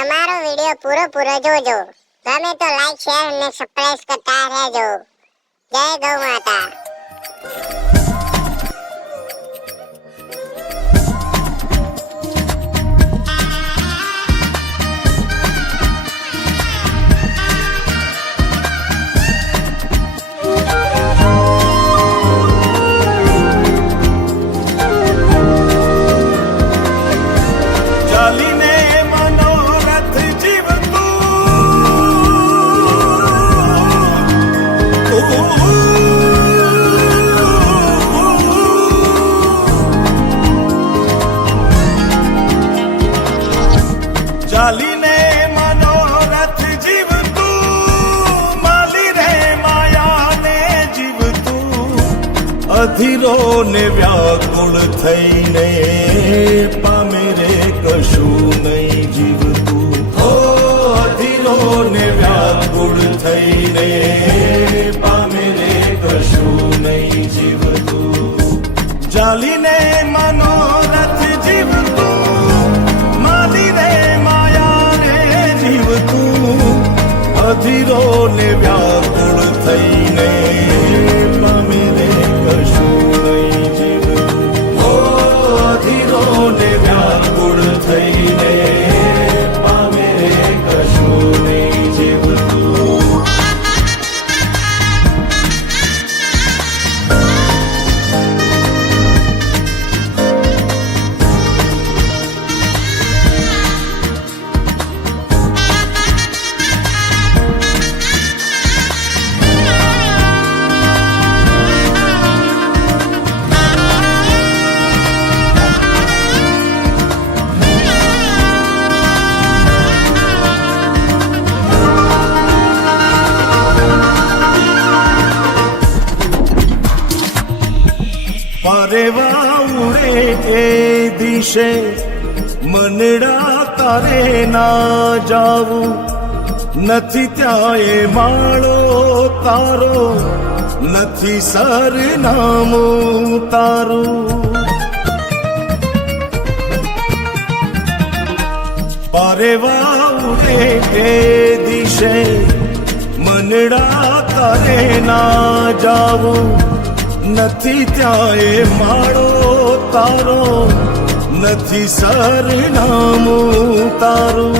અમારો વિડિયો પૂરો જોજો. ગમે તો લાઈક શેર અને સબસ્ક્રાઇબ કરતા રહેજો. જય ગૌ માતા. ચાલીને મનોરથ જીવતું, માલી રે માયાને જીવતું, અધીરો ને વ્યાકુળ થઈને પામે રે કશું નહીં જીવતું. ઓ અધીરો ને વ્યાકુળ થઈને પામે રે કશું નહીં જીવતું. ચાલીને મનોરથ જીવતું, માલી રે અધીરો ને વ્યાકુળ થઈને પામે રે કશું નહીં જીવતું. ઓ અધીરો ને વ્યાકુળ થઈને પામે રે કશું નહીં જીવતું. પરેવા ઉડે એ દિશે મનડા તારે ના જાવું, નથી ત્યાં એ માળો તારો, નથી સરનામું તારું. પરેવા ઉડે એ દિશે મનડા તારે ના જાવું, નથી ત્યાં એ માળો તારો, નથી સરનામું તારું.